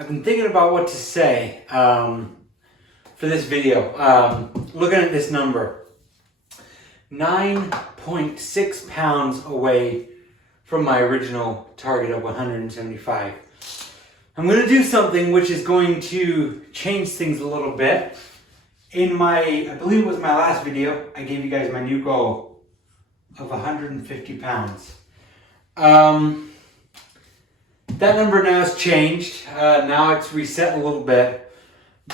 I've been thinking about what to say for this video. Looking at this number, 9.6 pounds away from my original target of 175. I'm going to do something which is going to change things a little bit. In my, I believe it was my last video, I gave you guys my new goal of 150 pounds. That number now has changed. Now it's reset a little bit.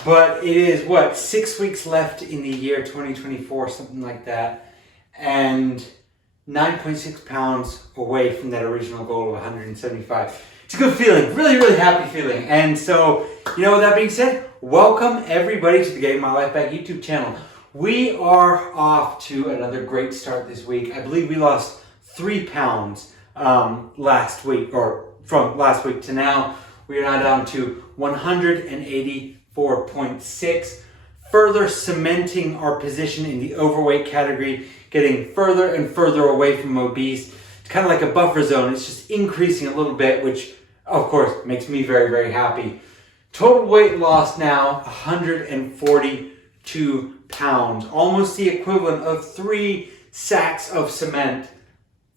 But it is, 6 weeks left in the year 2024, something like that. And 9.6 pounds away from that original goal of 175. It's a good feeling, really, really happy feeling. And so, with that being said, welcome everybody to the Getting My Life Back YouTube channel. We are off to another great start this week. I believe we lost 3 pounds last week, or from last week to now. We are now down to 184.6, further cementing our position in the overweight category, getting further and further away from obese. It's kind of like a buffer zone. It's just increasing a little bit, which of course makes me very, very happy. Total weight loss now, 142 pounds, almost the equivalent of 3 sacks of cement.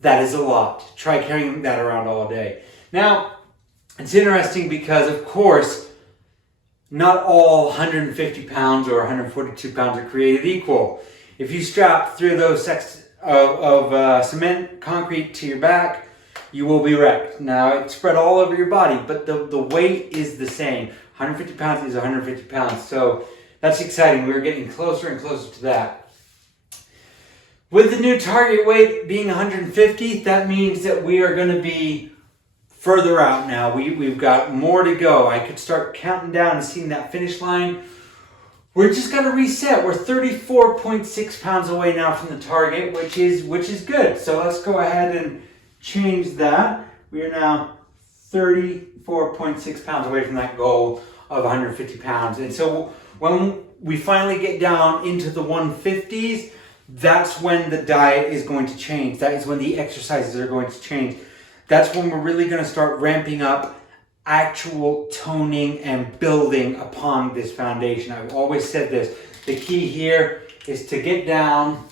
That is a lot. Try carrying that around all day. Now, it's interesting because, of course, not all 150 pounds or 142 pounds are created equal. If you strap 3 of those sacks of cement, concrete to your back, you will be wrecked. Now, it's spread all over your body, but the weight is the same. 150 pounds is 150 pounds, so that's exciting. We're getting closer and closer to that. With the new target weight being 150, that means that we are going to be further out now. We've got more to go. I could start counting down and seeing that finish line. We're just going to reset. We're 34.6 pounds away now from the target, which is good. So let's go ahead and change that. We are now 34.6 pounds away from that goal of 150 pounds. And so when we finally get down into the 150s, that's when the diet is going to change. That is when the exercises are going to change. That's when we're really going to start ramping up actual toning and building upon this foundation. I've always said this. The key here is to get down,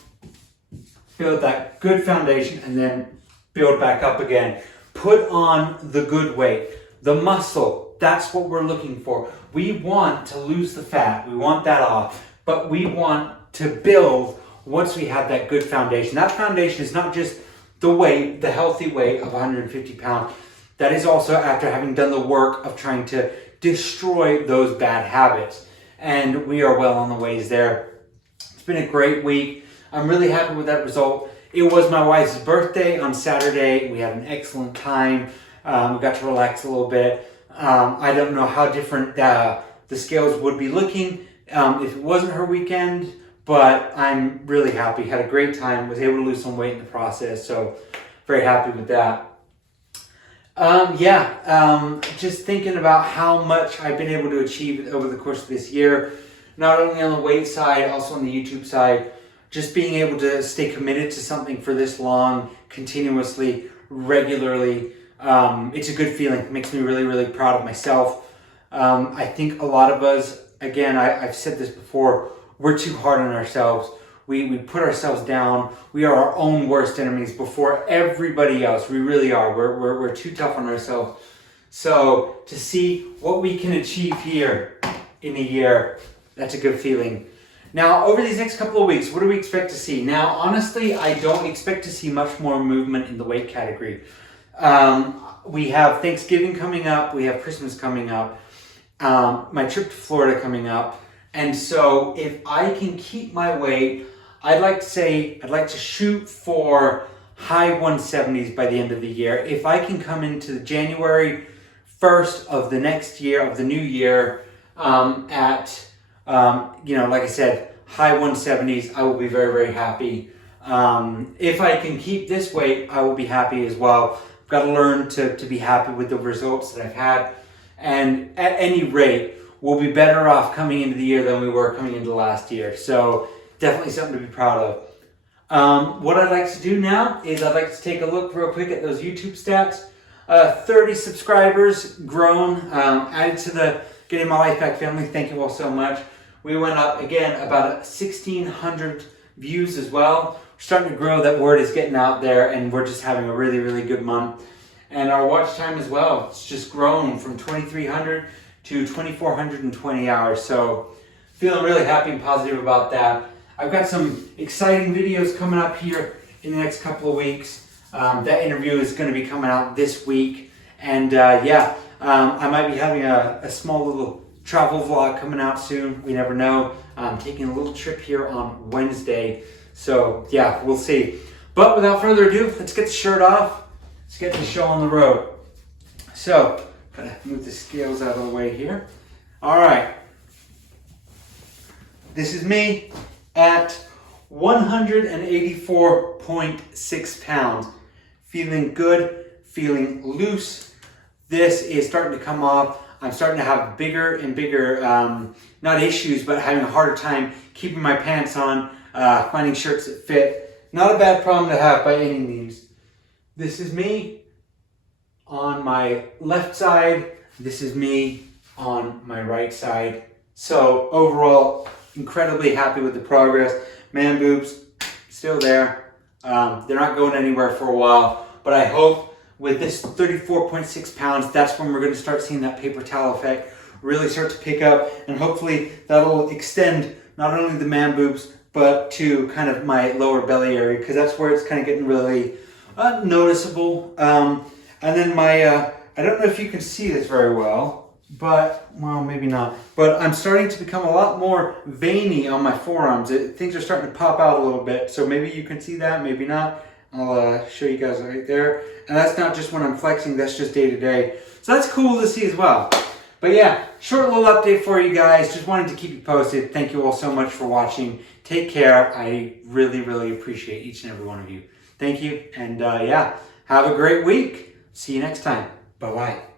build that good foundation, and then build back up again. Put on the good weight, the muscle. That's what we're looking for. We want to lose the fat. We want that off. But we want to build once we have that good foundation. That foundation is not just the weight, the healthy weight of 150 pounds. That is also after having done the work of trying to destroy those bad habits. And we are well on the ways there. It's been a great week. I'm really happy with that result. It was my wife's birthday on Saturday. We had an excellent time. We got to relax a little bit. I don't know how different the scales would be looking if it wasn't her weekend, but I'm really happy. Had a great time. Was able to lose some weight in the process, so very happy with that. Just thinking about how much I've been able to achieve over the course of this year, not only on the weight side, also on the YouTube side. Just being able to stay committed to something for this long, continuously, regularly. It's a good feeling. It makes me really, really proud of myself. I think a lot of us, again, I've said this before, we're too hard on ourselves. We put ourselves down. We are our own worst enemies before everybody else. We really are. We're too tough on ourselves. So to see what we can achieve here in a year, that's a good feeling. Now, over these next couple of weeks, what do we expect to see? Now, honestly, I don't expect to see much more movement in the weight category. We have Thanksgiving coming up. We have Christmas coming up. My trip to Florida coming up. And so if I can keep my weight, I'd like to shoot for high 170s by the end of the year. If I can come into January 1st of the next year, of the new year, like I said, high 170s, I will be very, very happy. If I can keep this weight, I will be happy as well. I've got to learn to be happy with the results that I've had. And at any rate, we'll be better off coming into the year than we were coming into last year. So definitely something to be proud of. What I'd like to do now is I'd like to take a look real quick at those YouTube stats. 30 subscribers grown, added to the Getting My Life Back family. Thank you all so much. We went up again about 1,600 views as well. We're starting to grow. That word is getting out there, and we're just having a really, really good month. And our watch time as well, it's just grown from 2,300 to 2,420 hours. So feeling really happy and positive about that. I've got some exciting videos coming up here in the next couple of weeks. That interview is going to be coming out this week. And I might be having a small little travel vlog coming out soon. We never know. I'm taking a little trip here on Wednesday. So yeah, we'll see. But without further ado, let's get the shirt off. Let's get the show on the road. So, gotta move the scales out of the way here. All right. This is me at 184.6 pounds. Feeling good, feeling loose. This is starting to come off. I'm starting to have bigger and bigger, not issues, but having a harder time keeping my pants on, finding shirts that fit. Not a bad problem to have by any means. This is me on my left side. This is me on my right side. So overall, incredibly happy with the progress. Man boobs, still there. They're not going anywhere for a while, but I hope with this 34.6 pounds, that's when we're going to start seeing that paper towel effect really start to pick up, and hopefully that'll extend not only the man boobs, but to kind of my lower belly area, because that's where it's kind of getting really noticeable. And then my, I don't know if you can see this very well, but, well, maybe not. But I'm starting to become a lot more veiny on my forearms. Things are starting to pop out a little bit. So maybe you can see that, maybe not. I'll show you guys right there. And that's not just when I'm flexing, that's just day to day. So that's cool to see as well. But yeah, short little update for you guys. Just wanted to keep you posted. Thank you all so much for watching. Take care. I really, really appreciate each and every one of you. Thank you. And yeah, have a great week. See you next time. Bye-bye.